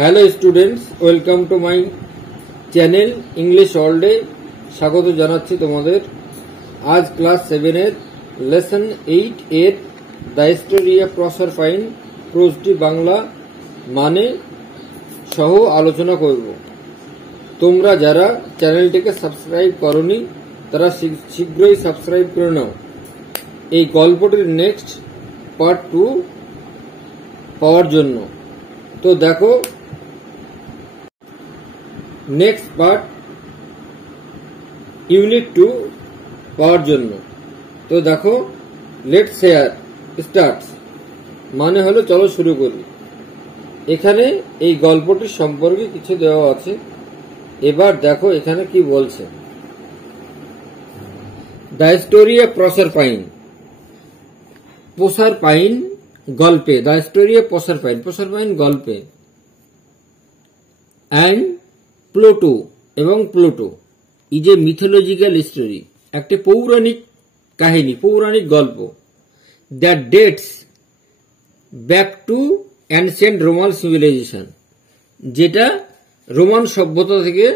Hello students, welcome to my channel English all day. স্বাগত জানাচ্ছি তোমাদের। আজ ক্লাস 7 এর লেসন 8 এর দ্য স্টোরি অফ প্রসারফাইন প্রোজটি বাংলা মানে সহ আলোচনা করব। তোমরা যারা চ্যানেলটিকে সাবস্ক্রাইব করনি তারা শীঘ্রই সাবস্ক্রাইব করে নাও এই গল্পটির নেক্সট পার্ট 2 পাওয়ার জন্য। তো দেখো, নেক্সট পার্ট ইউনিট 2 পাওয়ার জন্য। তো দেখো, লেটস শেয়ার স্টার্ট মানে হলো চলো শুরু করি। এখানে এই গল্পটির সম্পর্কে কিছু দেওয়া আছে। এবার দেখো এখানে কি বলছে। The story of Proserpine, Proserpine গল্পে, the story of Proserpine, Proserpine গল্পে, অ্যান্ড প্লুটো এবং Pluto is a mythological story, একটি পৌরাণিক কাহিনী, পৌরাণিক গল্প। That dates back to ancient Roman civilization, যেটা রোমান সভ্যতা থেকে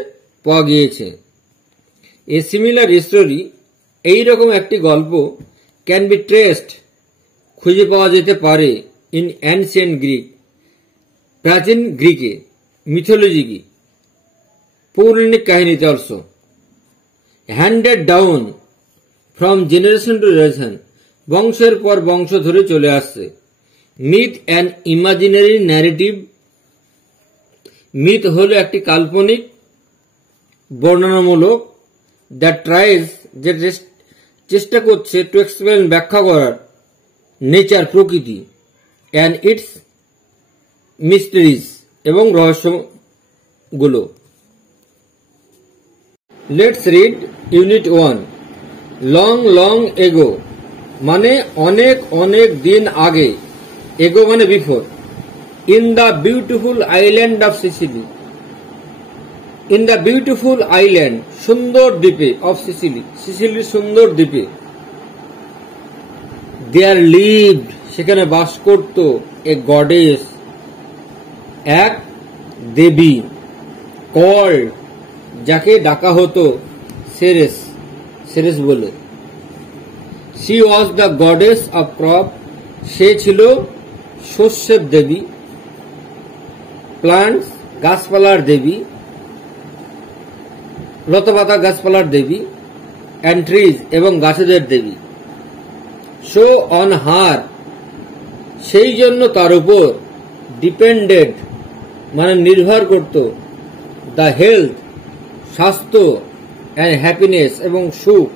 পাওয়া গিয়েছে। এ সিমিলার স্টোরি, এইরকম একটি গল্প, ক্যান বি ট্রেসড, খুঁজে পাওয়া যেতে পারে, ইন অ্যানসিয়েন্ট গ্রিক, প্রাচীন গ্রিকে, মিথোলজি কি পৌরাণিক কাহিনীতে also, handed down from generation to generation, বংশের পর বংশ ধরে চলে আসছে। Myth and imaginary narrative, myth হলো একটি কাল্পনিক বর্ণনামূলক, দ্যাট ট্রাইজ, যে চেষ্টা করছে, টু এক্সপ্লেন, ব্যাখ্যা করার, নেচার, প্রকৃতি, অ্যান্ড ইটস মিস্টারিজ, এবং রহস্যগুলো। Let's read unit 1। Long long ago মানে অনেক অনেক দিন আগে, এগো মানে before. In the beautiful island of Sicily, in the beautiful island, সুন্দর দ্বীপে, অফ সিসিলি, সিসিলির সুন্দর দ্বীপে। দেয়ার লিভড, সেখানে বাস করত, এ গডেস, এক দেবী, কল্ড, যাকে ডাকা হতো সেরেস, সেরেস বলে। She was the goddess of crop, সে ছিল শস্যের দেবী। প্লান্টস, গাছপালার দেবী, লতাপাতা গাছপালার দেবী। অ্যান্ড ট্রিজ, এবং গাছেদের দেবী। সো অন হার, সেই জন্য তার উপর, ডিপেন্ডেড মানে নির্ভর করত, দ্য হেলথ, স্বাস্থ্য, অ্যান্ড হ্যাপিনেস, এবং সুখ,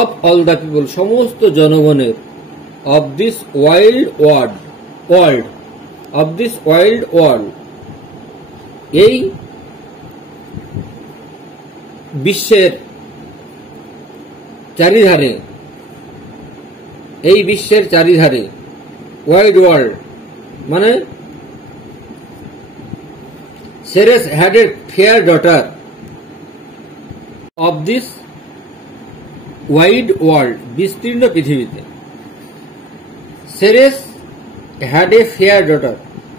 অফ অল দ্য পিপল, সমস্ত জনগণের, of this wild world, of this wild world, এই বিশ্বের চারিধারে, এই বিশ্বের চারিধারে, ওয়াইড ওয়ার্ল্ড মানে। Ceres had a fair daughter of this wide world, বিস্তীর্ণ পৃথিবীতে। Ceres had a fair daughter,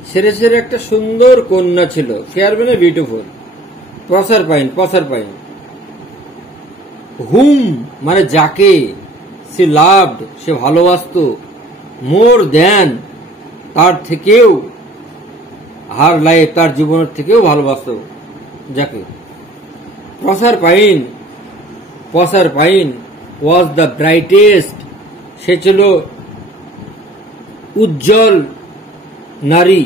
সেরেসের একটা সুন্দর কন্যা ছিল। ফেয়ার মানে বিউটিফুল। প্রসারফাইন, প্রসারফাইন। হুম মানে যাকে, সে লাভড, সে ভালোবাসত, মোর দ্যান, তার থেকেও, হার লাইফ, তার জীবনের থেকেও ভালোবাসত যাকে। প্রসারফাইন, প্রসারফাইন ওয়াজ দ্য ব্রাইটেস্ট, সে ছিল উজ্জ্বল নারী,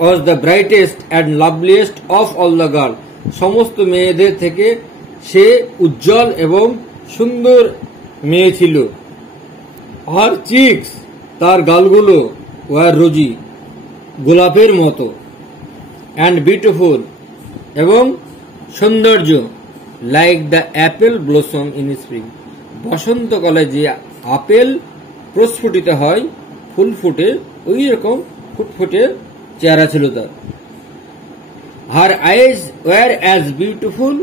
was the brightest and loveliest of all the girl, সমস্ত মেয়েদের থেকে সে উজ্জ্বল এবং সুন্দর মেয়ে ছিল। আর চিক্স, তার গালগুলো, ওয়ার রোজি, গোলাপের মতো। অ্যান্ড বিউটিফুল, এবং সৌন্দর্য, like the Apple blossom in spring, বসন্তকালে যে আপেল প্রস্ফুটিত হয়, ফুল ফুটে, ওই রকম ফুটফুটে চেহারা ছিল তার। Her eyes were as beautiful,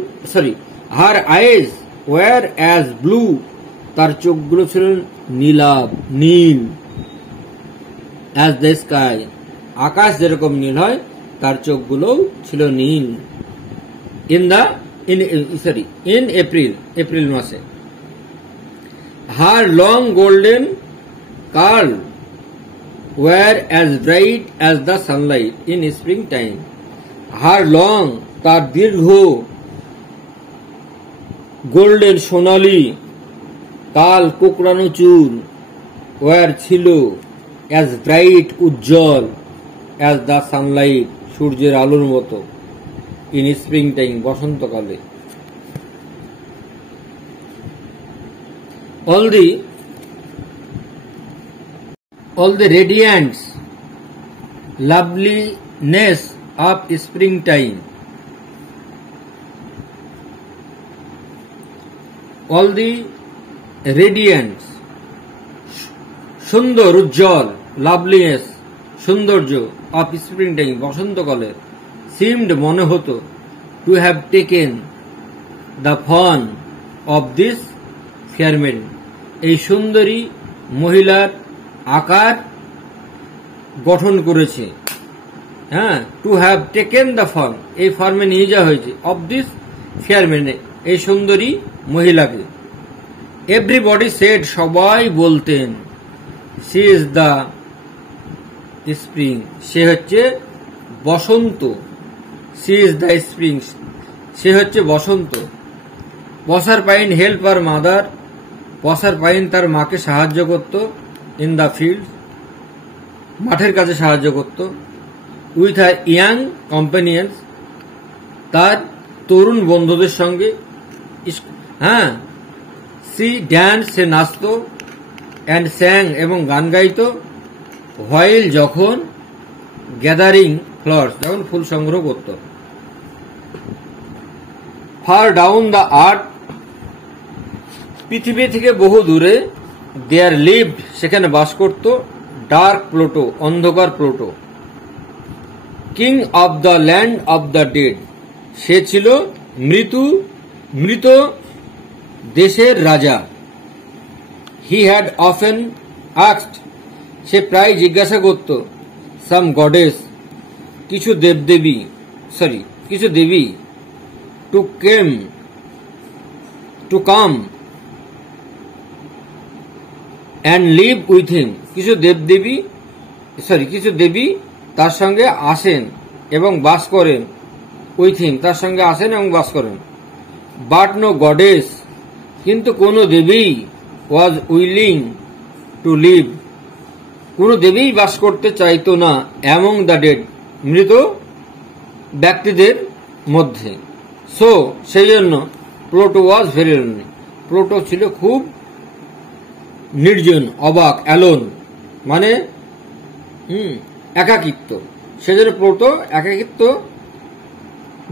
her eyes were as blue, তার চোখগুলো ছিল নীলাভ, নীল। অ্যাজ দ্য স্কাই, আকাশ যেরকম নীল হয় তার চোখগুলোও ছিল নীল। ইন এপ্রিল মাসে। Her long golden curl were as bright as the sunlight in spring time. Her long তার দীর্ঘ, গোল্ডেন সোনালী, কাল কোকড়ানো চুল, ওয়ার ছিল, অ্যাজ ব্রাইট উজ্জ্বল, অ্যাজ দ্য সানলাইট সূর্যের আলোর মতো, ইন স্প্রিং টাইম বসন্তকালে। all the radiance, loveliness of springtime, all the radiance, সুন্দর উজ্জ্বল, লাভলিনেস সৌন্দর্য, অফ স্প্রিং টাইম বসন্তকালে, সিমড মনে হতো, to have taken the fawn of this fair maiden এই সুন্দরী মহিলার আকার গঠন করেছে। হ্যাঁ, to have taken the form এই ফর্মে নিয়ে যাওয়া হয়েছে, অফ দিস ফেয়ার মেডেন এই সুন্দরী মহিলাকে। এভরিবডি সেড সবাই বলতেন, সি ইজ দ্য স্প্রিং সে হচ্ছে বসন্ত, সি ইজ দ্য স্প্রিং সে হচ্ছে বসন্ত। পসার পাইন হেল্প আর মাদার পসার পাইন তার মাকে সাহায্য করত, ইন দ্য ফিল্ড মাঠের কাজে সাহায্য করত, উইথ আর ইয়াং কম্পানিয়ন্স তার তরুণ বন্ধুদের সঙ্গে। হ্যাঁ, সি ড্যান্স সে নাচত, অ্যান্ড স্যাং এবং গান গাইত, হোয়াইল যখন, গ্যাদারিং ফ্লাওয়ার্স যখন ফুল সংগ্রহ করত। ফার ডাউন দ্য আর্থ পৃথিবী থেকে বহু দূরে, দেয়ার লিভড সেখানে বাস করত, ডার্ক প্লুটো অন্ধকার Pluto, king of the land of the dead সে ছিল মৃত দেশের রাজা। হি হ্যাড অফেন আস্কড সে প্রায় জিজ্ঞাসা করত, সাম গডেস কিছু দেবী, to come and live with him কিছু দেবী তার সঙ্গে আসেন এবং বাস করেন, উইথ হিম তার সঙ্গে আসেন এবং বাস করেন। বাট নো গডেস কিন্তু কোন দেবী, ওয়াজ উইলিং টু লিভ কোন দেবী বাস করতে চাইতো না, অ্যামং দ্য ডেড মৃত ব্যক্তিদের মধ্যে। সো সেই জন্য Pluto was very lonely Pluto ছিল খুব নির্জন, অবাক, অ্যালোন মানে একাকিত্ব, সেজন্য প্লুটো একাকিত্ব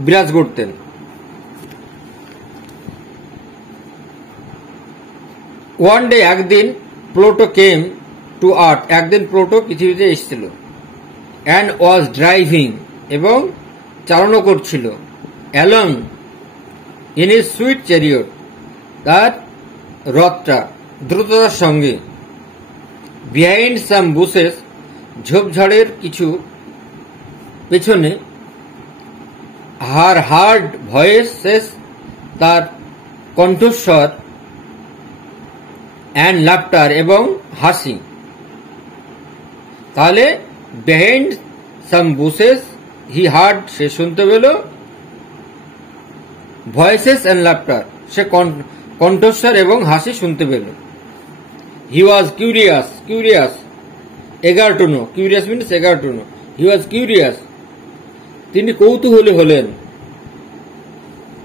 বিরাজ করতেন। ওয়ান ডে একদিন প্লুটো কেম টু আর্থ একদিন প্লুটো পৃথিবীতে এসেছিল, অ্যান্ড ওয়াজ ড্রাইভিং এবং চালনা করছিল, along in his sweet chariot তার রথটা দ্রুততার সঙ্গে, বিহাইন্ড সাম বুশেস ঝোপঝাড়ের কিছু পেছনে, হার হার্ড ভয়েসেস তার কণ্ঠস্বর, অ্যান্ড লাফটার এবং হাসি। তাহলে behind some bushes he heard সে শুনতে পেল, ভয়েসেস অ্যান্ড লাফটার সে কণ্ঠস্বর এবং হাসি শুনতে পেল। He was curious eager to know curious means eager to know he was curious তিনি কৌতূহলী হলেন।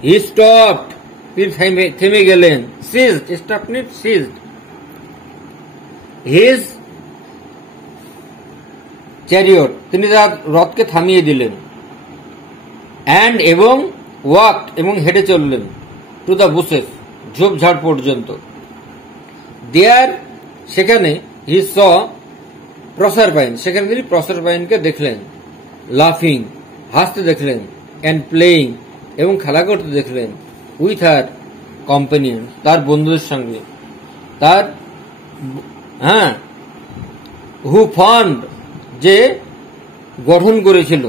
হি স্টপড তিনি থেমে গেলেন, seized stop means seized his chariot তিনি তার রথকে থামিয়ে দিলেন, অ্যান্ড এবং ওয়াকড এবং হেঁটে চললেন, টু দ্য বুশেস ঝোপঝাড় পর্যন্ত। দেয়ার সেখানে হি স প্রসার পাইন সেখানে তিনি প্রসার পাইনকে দেখলেন, লাফিং হাসতে দেখলেন, অ্যান্ড প্লেইং এবং খেলা করতে দেখলেন, উইথ হার কম্পানিয়ন তার বন্ধুদের সঙ্গে, তার হু ফান্ড যে গঠন করেছিল,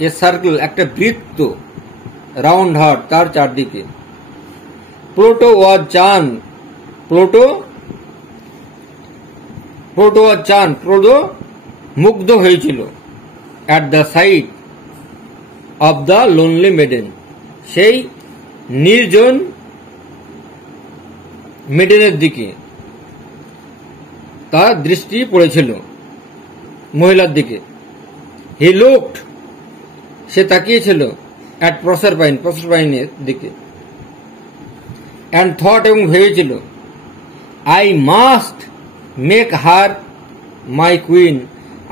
এ সার্কেল একটা বৃত্ত, রাউন্ড হার্ট তার চারদিকে। প্লুটো ওয়াজ চান, প্লুটো ওয়াজ চান, প্লুটো মুগ্ধ হয়েছিল। At the sight of the lonely maiden, সেই নির্জন মেডেনের দিকে তার দৃষ্টি পড়েছিল, মহিলার দিকে। হি লুকড, সে তাকিয়েছিল। অ্যাট প্রসারপাইনের দিকে। অ্যান্ড থট, এবং ভেবেছিল, I must make her my queen,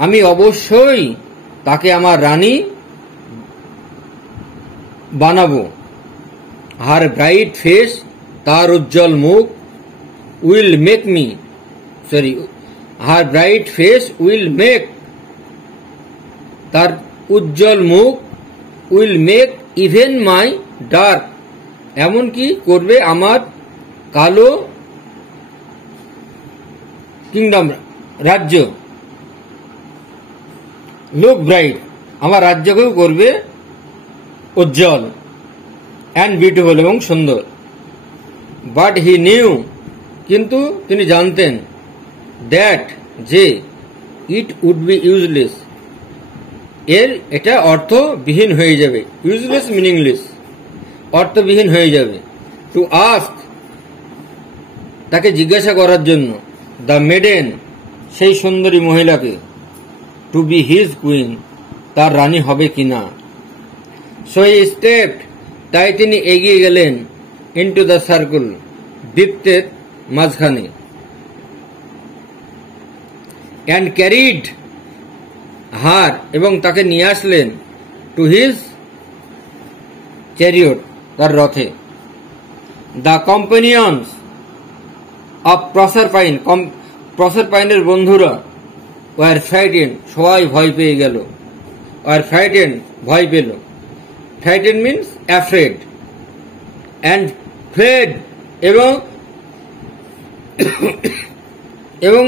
আমি অবশ্যই তাকে আমার রানী বানাবো। হার ব্রাইট ফেস, তার উজ্জ্বল মুখ, will make me, her bright face will make, তার উজ্জ্বল মুখ, will make even my dark, এমনকি করবে আমার কালো কিংডম, রাজ্য, লুক ব্রাইট, আমার রাজ্যকেও করবে উজ্জ্বল, অ্যান্ড বিউটিফুল, এবং সুন্দর। বাট হি নিউ, কিন্তু তিনি জানতেন, দ্যাট, যে, ইট উড বি ইউজলেস, এটা অর্থবিহীন হয়ে যাবে। ইউজলেস মিনিংলেস, অর্থবিহীন হয়ে যাবে। টু আস্ক, তাকে জিজ্ঞাসা করার জন্য, দ্য মেডেন, সেই সুন্দরী মহিলাকে, টু বি হিজ কুইন, তার রানী হবে কিনা। সো হি স্টেপড, তাই তিনি এগিয়ে গেলেন, ইনটু দ্য সার্কেল, বৃত্তের মাঝখানে। অ্যান্ড ক্যারিড হার, এবং তাকে নিয়ে আসলেন, টু হিজ চ্যারিয়ট, তার রথে। দ্য কম্পানিয়ন্স অফ প্রসারপাইনের বন্ধুরা, ওয়ার ফ্রাইটেন্ড, সবাই ভয় পেয়ে গেল। ওয়ার ফ্রাইটেন্ড, ভয় পেল। Frightened means afraid. And fled, এবং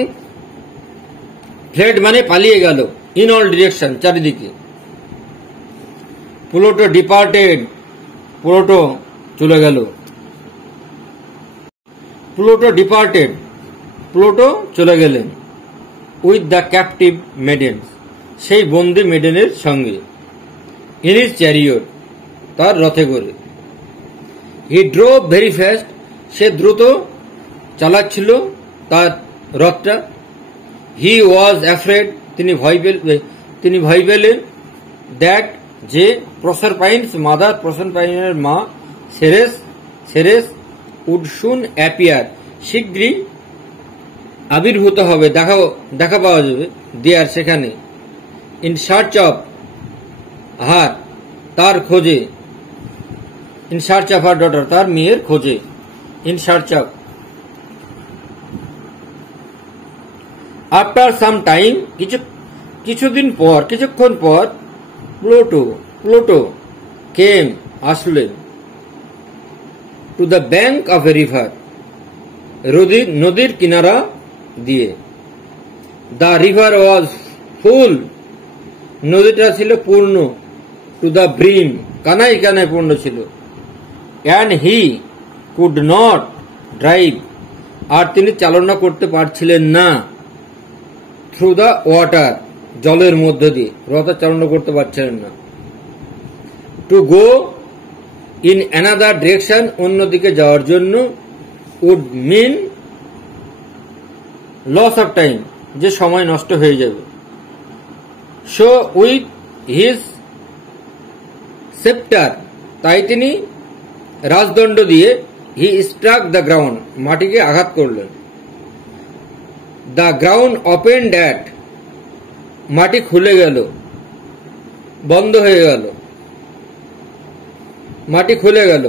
ফ্লেড মানে পালিয়ে গেল। ইন অল ডিরেকশন, চারিদিকে। প্লুটো ডিপার্টেড, প্লুটো চলে গেল। প্লুটো ডিপার্টেড, প্লুটো চলে গেলেন। উইথ দ্য ক্যাপটিভ মেডেন্স, সেই বন্দি মেডেনের সঙ্গে। ইন হিজ চ্যারিয়ট, তার রথে করে। হি ড্রোভ ভেরি ফাস্ট, সে দ্রুত চালাচ্ছিল তার রথটা। হি ওয়াজ অ্যাফ্রেড, তিনি ভয় পেলেন। দ্যাট, যে, প্রসারপাইনস মাদার, প্রসারপাইনের মা, সেরেস উড সুন অ্যাপিয়ার, শীঘ্রই আবির্ভূত হবে, দেখা পাওয়া যাবে। দেয়ার, সেখানে। ইন সার্চ অফ হার, তার খোঁজে। In search of her daughter, তার মেয়ের খোঁজে। In search of. After some time, কিছুক্ষণ পর, প্লুটো কেম, আসলেন। To the bank of A river, নদীর কিনারা দিয়ে। দ্য রিভার ওয়াজ ফুল, নদীটা ছিল পূর্ণ। টু দ্য ব্রিম, কানায় কানায় পূর্ণ ছিল। And he could not drive, আর তিনি চালনা করতে পারছিলেন না। থ্রু দ্য ওয়াটার, জলের মধ্য দিয়ে রথ চালনা করতে পারছিলেন না। To go in another direction, অন্যদিকে যাওয়ার জন্য। Would mean loss of time, যে সময় নষ্ট হয়ে যাবে। সো উইথ হিজ সেপ্টার, তাই তিনি রাজদণ্ড দিয়ে, হি স্ট্রাক দ্য গ্রাউন্ড, মাটিকে আঘাত করলেন। দ্য গ্রাউন্ড ওপেন ড্যাট, মাটি খুলে গেল, বন্ধ হয়ে গেল, মাটি খুলে গেল।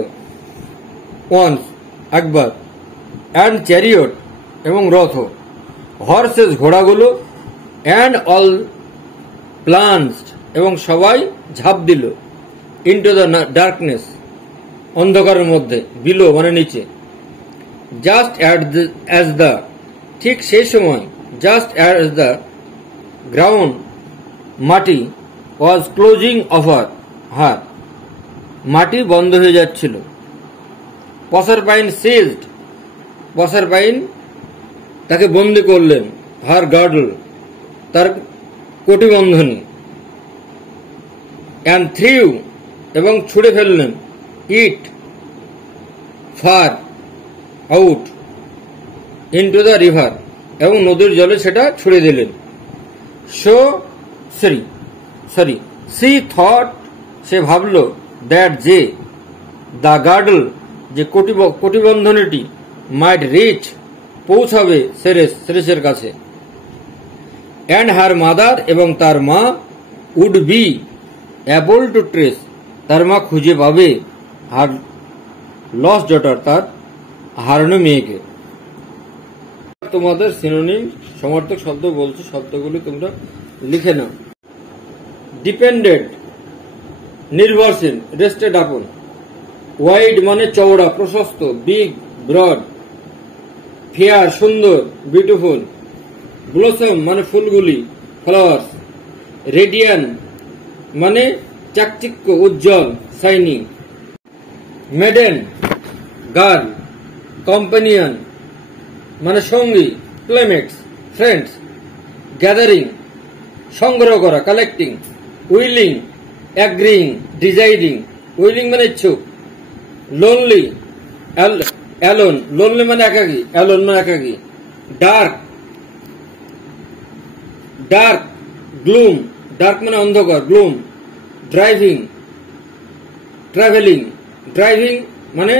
ওয়ান্স, একবার। অ্যান্ড চ্যারিয়ট, এবং রথ। হর্সেস, ঘোড়াগুলো। অ্যান্ড অল প্লান্সড, এবং সবাই ঝাঁপ দিল। ইনটু দ্য ডার্কনেস, অন্ধকারের মধ্যে। বিলো মানে নিচে। জাস্ট অ্যাজ দ্য, ঠিক সেই সময়। জাস্ট অ্যাজ দ্য গ্রাউন্ড, মাটি। ওয়াজ ক্লোজিং ওভার হার, মাটি বন্ধ হয়ে যাচ্ছিল। প্রসারপাইন সিজড, প্রসারপাইন তাকে বন্দি করলেন। হার গার্ডল, তার কটিবন্ধনী। অ্যান্ড থ্রিউ, এবং ছুড়ে ফেললেন। It, far out into the river, এবং নদীর জলে সেটা ছুড়ে দিলেন। সি থট, সে ভাবল, দ্যাট যে, দ্য গার্ডল, যে কটিবন্ধনীটি, মাইট রিচ, পৌঁছাবে সেরেসের কাছে। অ্যান্ড হার মাদার, এবং তার মা, would be able to trace, তার মা খুঁজে পাবে হার লস্ট ডটার, তার হারানো মেয়েকে। তোমাদের সিনোনিম সমার্থক শব্দ বলছে, শব্দগুলি তোমরা লিখে নাও। ডিপেন্ডেন্ট, নির্ভরশীল, রেস্টেড আপন। ওয়াইড মানে চওড়া, প্রশস্ত। Big, broad. ফেয়ার, সুন্দর, বিউটিফুল। ব্লসম মানে ফুলগুলি, ফ্লাওয়ার্স। রেডিয়ান মানে চাকচিক্য, উজ্জ্বল, শাইনিং। Maiden, girl. কম্পানিয়ন মানে সঙ্গী, প্লেমেটস, ফ্রেন্ডস। গ্যাদারিং, সংগ্রহ করা, collecting. Willing, agreeing, deciding. Willing মানে ইচ্ছুক। লোনলি, অ্যালোন, লোনলি মানে একাকী, অ্যালোন মানে একাকী। ডার্ক, গ্লুম, ডার্ক মানে অন্ধকার, গ্লুম। ড্রাইভিং, ট্রাভেলিং, ড্রাইভিং মানে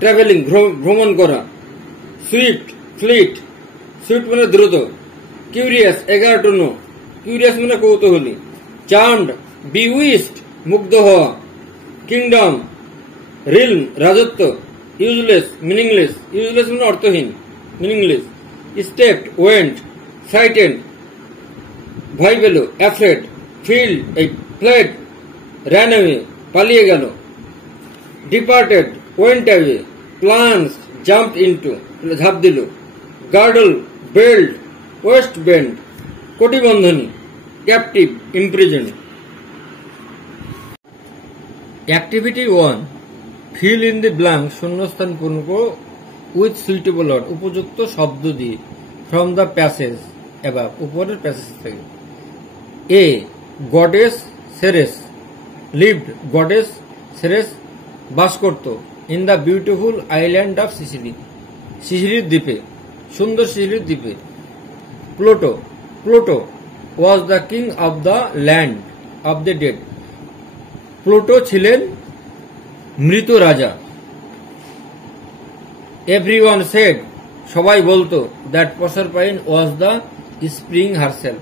ট্রাভেলিং, ভ্রমণ করা। সুইফট, ফ্লিট, সুইফট মানে দ্রুত। Curious, eager to know, curious মানে কৌতূহলী। চার্মড, বিউইস্ট, মুগ্ধ হওয়া। কিংডম, রিলম, রাজত্ব। ইউজলেস, মিনিংলেস, ইউজলেস মানে অর্থহীন, মিনিংলেস। Stepped, went. ফ্রাইটেন্ড, ভয় পেল। Afraid, filled, fled, ran away, পালিয়ে গেল। Departed, went away. Plunges, jumped into, ঝাঁপ দিল। গার্ডল, বেল্ট, ওয়েস্ট বেন্ড, কটিবন্ধনী। Captive, imprisoned. Activity 1, fill in the blank, শূন্যস্থান পূরণ করো উইথ সুইটেবল ওয়ার্ড, উপযুক্ত শব্দ দিয়ে। ফ্রম দ্য প্যাসেজ অ্যাবাভ, উপরের প্যাসেজ থেকে। A, goddess Ceres lived, goddess Ceres বাস করত। In the beautiful island of Sicily, সিসিলির দ্বীপে, সুন্দর সিসিলির দ্বীপে। Pluto, Pluto was the king of the land of the dead, Pluto ছিলেন মৃত রাজা। এভরিওয়ান সেড, সবাই বলতো, that Proserpine was the spring herself,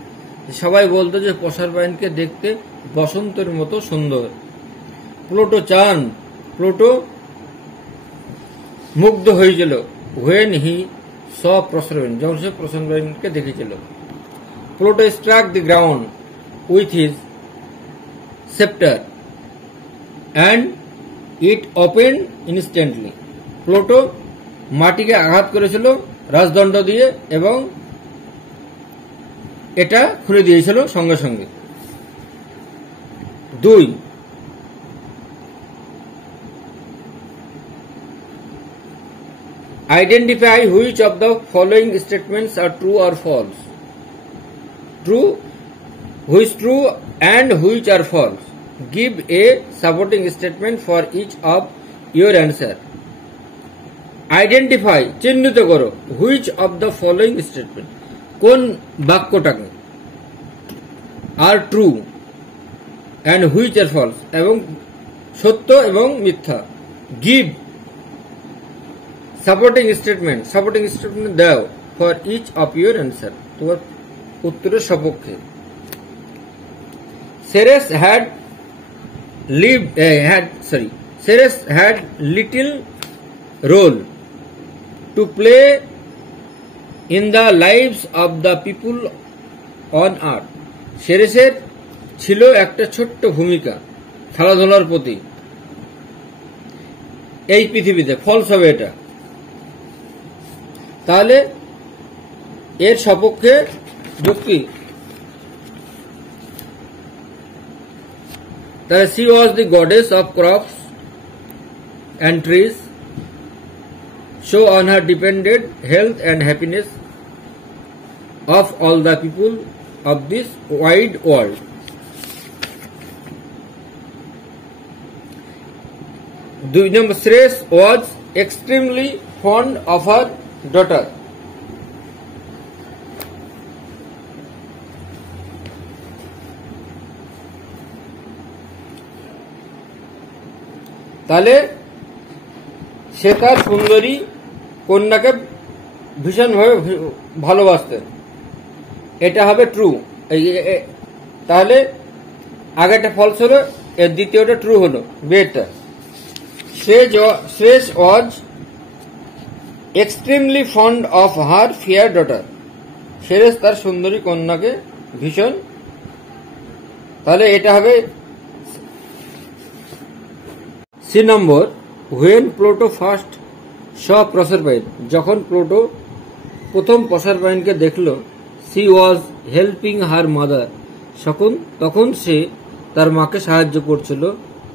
সবাই বলতো যে প্রসারপাইনকে দেখতে বসন্তের মতো সুন্দর। প্লুটো চার্ম, প্লুটো মুগ্ধ হয়েছিল। হোয়েন হি স প্রসারপাইন, যখন সে প্রসারপাইনকে দেখেছিল। Pluto struck the ground with his scepter and it opened instantly. Pluto মাটিকে আঘাত করেছিল রাজদণ্ড দিয়ে এবং এটা খুলে দিয়েছিল সঙ্গে সঙ্গে। 2, identify which of the following statements are true or false. True, which true and which are false. Give a supporting statement for each of your answer. Identify, চিহ্নিত করো, which of the following statement, কোন বাক্যটাকে are true and which are false, এবং সত্য এবং মিথ্যা। Give supporting statement, supporting statement দাও for each of your answer, তোমার উত্তরের সপক্ষে। Ceres had little role to play in the lives of the people on earth. সেরেসের ছিল একটা ছোট্ট ভূমিকা খেলাধুলার প্রতি এই পৃথিবীতে। ফলস হবে এটা। তাহলে এর সপক্ষে যুক্তি, তাহলে she was the goddess of crops and trees, so on her depended health and happiness of all the people of this wide world. Number Shreyas was extremely fond of her daughter. তাহলে সে তার সুন্দরী কন্যাকে ভীষণভাবে ভালোবাসতেন, এটা হবে true. তাহলে আগেটা false হলো, এর দ্বিতীয়টা ট্রু হলো, বেটা। Shreyas was extremely fond of her fair daughter. Shreyas তার সুন্দরী কন্যাকে ভীষণ, তাহলে এটা হবে C number. When Pluto first saw Proserpine, যখন প্লুটো প্রথম প্রসারপাইনকে দেখল, she was helping her mother, তখন সে তার মাকে সাহায্য করছিল,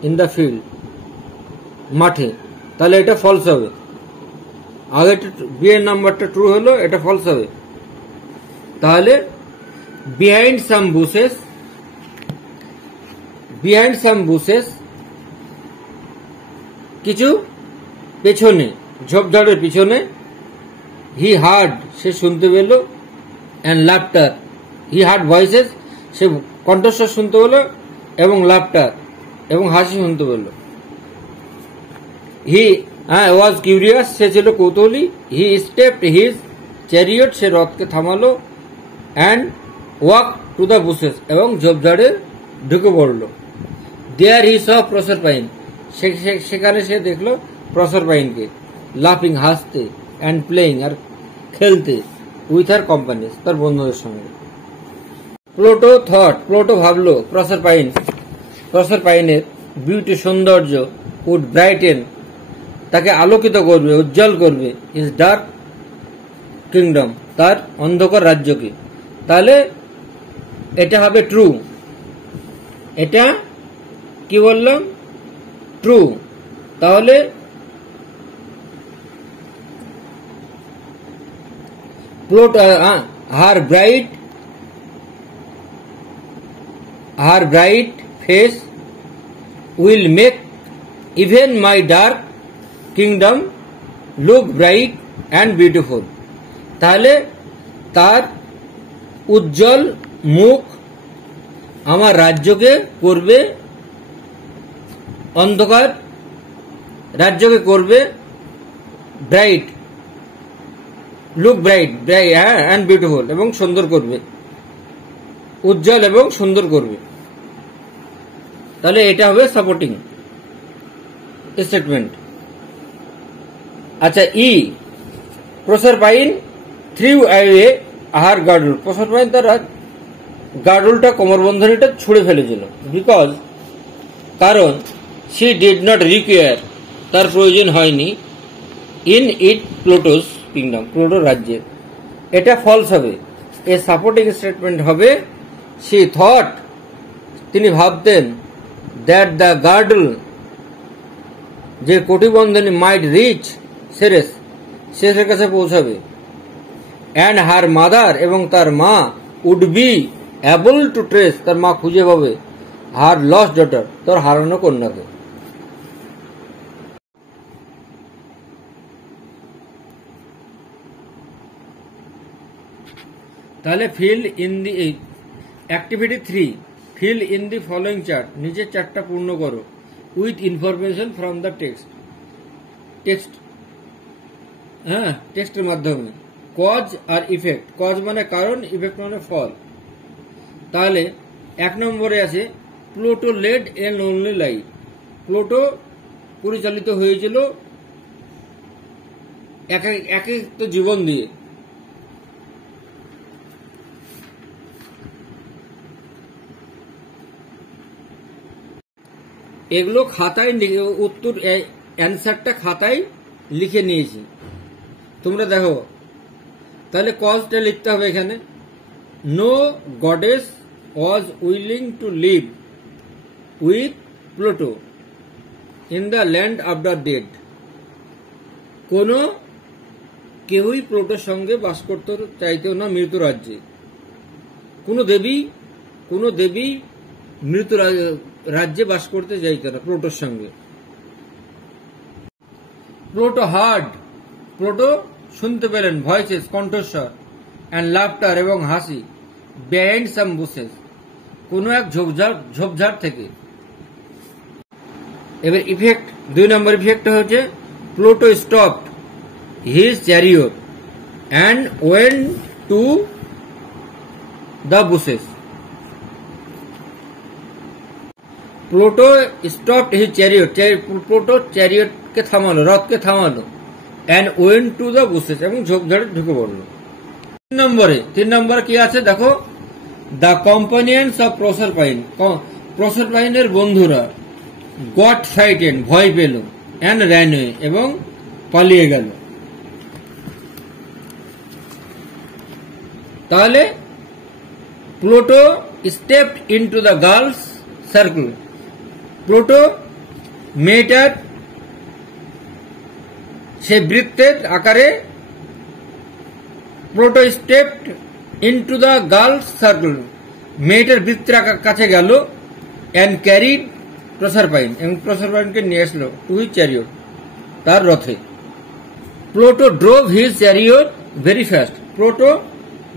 in the field, মাঠে। তাহলে এটা ফলস হবে। আগে বি এর নাম্বারটা ট্রু হলো, এটা ফলস হবে। তাহলে behind some bushes, কিছু পেছনে, ঝোপঝাড়ের পিছনে, he heard, সে শুনতে পেল, and laughter, he heard voices, সে কণ্ঠস্বর শুনতে পেল, এবং laughter, এবং হাসি শুনতে পেল। he was curious, সে ছিল কৌতূহলী, he stepped his chariot, সে রথকে থামালো, and walked to the bushes, এবং ঝোপঝাড়ে ঢুকে পড়ল। there he saw Proserpine, সেখানে সে দেখলো প্রসারপাইনকে, লাফিং, হাসতে, অ্যান্ড প্লেইং, আর খেলতে, উইথ হার কোম্পানিজ, তার বন্ধুদের সঙ্গে। প্লুটো ভাবলো প্রসারপাইনের বিউটি, সৌন্দর্য, উড ব্রাইটেন, তাকে আলোকিত করবে, উজ্জ্বল করবে, ইজ ডার্ক কিংডম, তার অন্ধকার রাজ্যকে। তাহলে এটা হবে ট্রু। এটা কি বললাম? ট্রু। তাহলে her bright face will make even my dark kingdom look bright and beautiful. তাহলে তার উজ্জ্বল মুখ আমার রাজ্যকে করবে, অন্ধকার রাজ্যকে করবে bright, look bright and beautiful, এবং সুন্দর করবে, উজ্জ্বল এবং সুন্দর করবে। তাহলে এটা হবে সাপোর্টিং স্টেটমেন্ট। আচ্ছা, প্রসারপাইন থ্রিউ অ্যাওয়ে হার গার্ডল, প্রসারপাইন তার গার্ডলটা, কোমরবন্ধনীটা ছুঁড়ে ফেলেছিল, কারণ she did not require, তার প্রয়োজন হয়নি, in it Pluto's kingdom, Pluto রাজ্যের। এটা ফলস হবে। এর সাপোর্টিং স্টেটমেন্ট হবে she thought, তিনি ভাবতেন, that the girdle, যে কটিবন্ধনী, might reach শেষের কাছে পৌঁছাবে, and her mother, এবং তার মা, would be able to trace, তার মা খুঁজে পাবে, her lost daughter, তার হারানো কন্যাকে। তাহলে feel in the activity 3, feel in the following chart, নিচের চার্টটা পূর্ণ করো, উইথ ইনফরমেশন ফ্রম দ্য টেক্সটের মাধ্যমে। কজ আর ইফেক্ট, কজ মানে কারণ, ইফেক্ট মানে ফল। তাহলে 1 নম্বরে আছে Pluto led a lonely life, Pluto পরিচালিত হয়েছিল একাকিত্ব জীবন দিয়ে। এগুলো খাতায়, উত্তর অ্যান্সারটা খাতায় লিখে নিয়েছি, তোমরা দেখো। তাহলে কজটা লিখতে হবে এখানে, no goddess was willing to live with Pluto in the land of the dead. কোনো কেউই প্লুটোর সঙ্গে বাস করতে চাইতো না মৃত রাজ্যে। কোনো দেবী মৃত রাজ্যে বাস করতে চাইতো না প্লুটোর সঙ্গে। প্লুটো হার্ড, প্লুটো শুনতে পেলেন ভয়েসেস, কণ্ঠস্বর, অ্যান্ড লাফটার এবং হাসি, বিহাইন্ড সাম বুশেস, কোনো এক ঝোপঝাড় থেকে। এবার ইফেক্ট, 2 নম্বর ইফেক্টটা হচ্ছে Pluto stopped his chariot and went to the bushes. Pluto stopped his chariot, Pluto চ্যারিয়টকে থামালো, রথকে থামালো, and went to the bushes, এবং ঝোপঝাড়ে ঢুকে পড়লো। 3 নম্বরে কি আছে দেখো, দ্য কম্পানিয়ন্স অফ প্রসারপাইন, প্রসারপাইনের বন্ধুরা, গট ফ্রাইটেন, ভয় পেল, অ্যান্ড র্যান ওয়ে, এবং পালিয়ে গেল। তাহলে Pluto stepped into the girls circle, Pluto মেয়েটার সে বৃত্তের আকারে, Pluto stepped into the girls circle, মেয়েটার বৃত্তের কাছে গেল, অ্যান্ড ক্যারিড প্রসারপাইন, এবং প্রসারপাইনকে নিয়ে আসলো টু হিজ চ্যারিয়ট, তার রথে। Pluto drove his chariot very fast, Pluto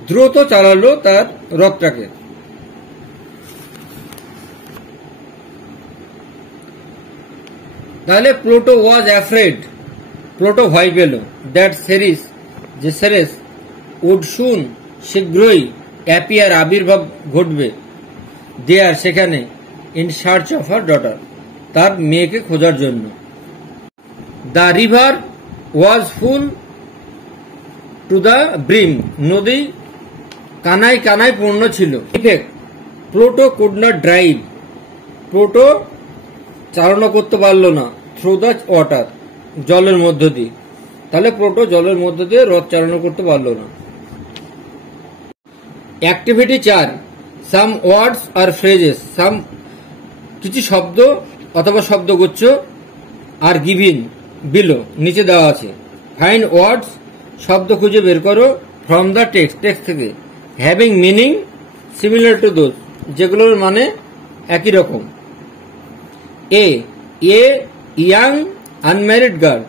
দ্রুত চালালো তার রথটাকে। তাহলে প্লুটো ওয়াজ অ্যাফ্রেড, প্লুটো ভয় পেল, দ্যাট সেরিস, যে সেরেস, উড সুন, শীঘ্রই, অ্যাপিয়ার, আবির্ভাব ঘটবে, দেয়ার, সেখানে, in search of her daughter, তার মেয়েকে খোঁজার জন্য। The river was full to the brim, নদী কানায় কানায় পূর্ণ ছিল। Effect, Pluto could not drive, Pluto চালনা করতে পারল না, থ্রু দ্য ওয়াটার, জলের মধ্য দিয়ে। তাহলে প্লুটো জলের মধ্য দিয়ে রথ চালনা করতে পারল না। অ্যাক্টিভিটি 4, সাম ওয়ার্ডস আর ফ্রেজেস, সাম কিছু শব্দ অথবা শব্দগুচ্ছ, আর গিভিন বিলো, নিচে দেওয়া আছে। ফাইন্ড ওয়ার্ডস, শব্দ খুঁজে বের করো, ফ্রম দ্য টেক্সট, টেক্সট থেকে, having meaning similar to those, যেগুলোর মানে একই রকম। এ ইয়াং আনম্যারিড গার্ল,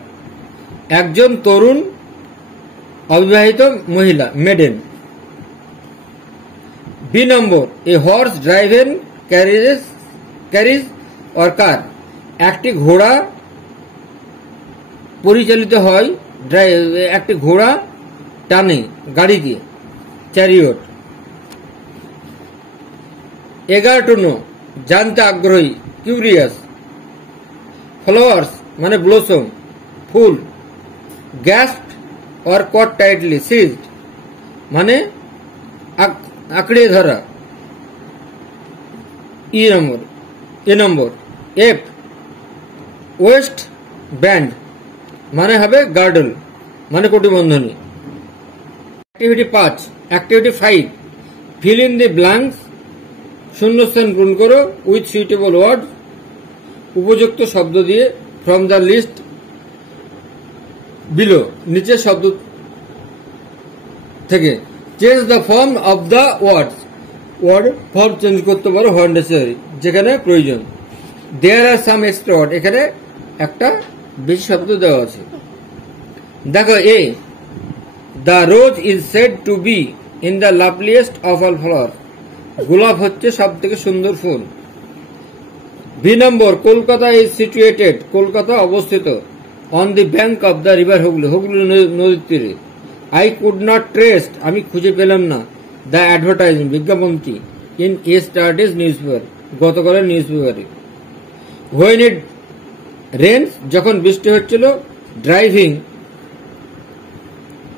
একজন তরুণ অবিবাহিত মহিলা, মেডেন। বি নম্বর, a horse driven carriage or car, একটি ঘোড়া পরিচালিত হয়, একটি ঘোড়া টানে গাড়িকে, চ্যারিয়ট। এগার টু নো, জানতে আগ্রহী, কিউরিয়াস। ফ্লাওয়ার্স মানে ব্লসম, ফুল। Gasped or caught tightly, seized মানে আঁকড়ে ধরা। এ নম্বর, এফ ওয়েস্ট ব্যান্ড মানে হবে গার্ডল, মানে কটিবন্ধনী। Activity 5, fill in the blanks, শূন্যস্থান পূরণ করো, উইথ সুইটেবল ওয়ার্ড, উপযুক্ত শব্দ দিয়ে, ফ্রম দ্য লিস্ট বিলো, নিচের শব্দ থেকে। Change the form of the words, form change করতে পারো হোয়ার নেসেসারি, যেখানে প্রয়োজন। দেয়ার আর সাম এক্সট্রা ওয়ার্ড, এখানে একটা বেশি শব্দ দেওয়া আছে। দেখো, A the rose is said to be in the loveliest of all flower, গোলাপ হচ্ছে সব থেকে সুন্দর ফুল। বি নম্বর, কলকাতা ইজ সিচুয়েটেড, কলকাতা অবস্থিত, on the bank of the river Hooghly, Hooghly নদীর তীরে। আই কুড নট ট্রেস, আমি খুঁজে পেলাম না, দ্য অ্যাডভার্টাইজিং, বিজ্ঞাপনটি, ইন ইয়েস্টারডেজ নিউজ পেপার, গতকালের নিউজ পেপারে। হোয়েন ইট রেন্স, যখন বৃষ্টি হচ্ছিল, driving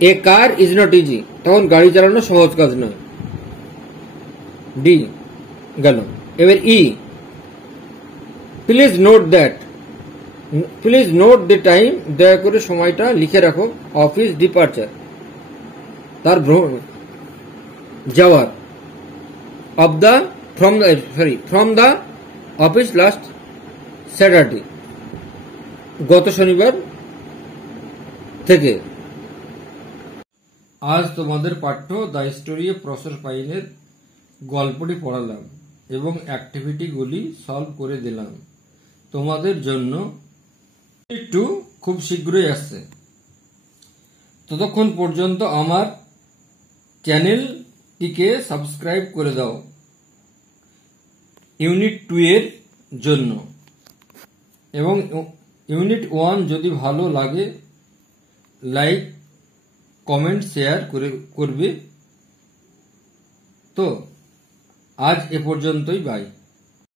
a car is not easy, তখন গাড়ি চালানো সহজ কাজ নয়। ডি গেল। এবার E, please note the time, দয়া করে সময়টা লিখে রাখো, অফিস ডিপার্চার, তার যাওয়ার, from the office last Saturday, গত শনিবার থেকে। আজ তোমাদের পাঠ্য দ্য স্টোরি অফ প্রফেসর পাইনের গল্পটি পড়ালাম এবং অ্যাক্টিভিটিগুলি সলভ করে দিলাম। তোমাদের জন্য একটু খুব শীঘ্রই আসছে। ততক্ষণ পর্যন্ত আমার চ্যানেলটিকে সাবস্ক্রাইব করে দাও ইউনিট 2 এর জন্য, এবং ইউনিট 1 যদি ভালো লাগে লাইক, কমেন্ট, শেয়ার করবে। তো আজ এ পর্যন্তই, বাই।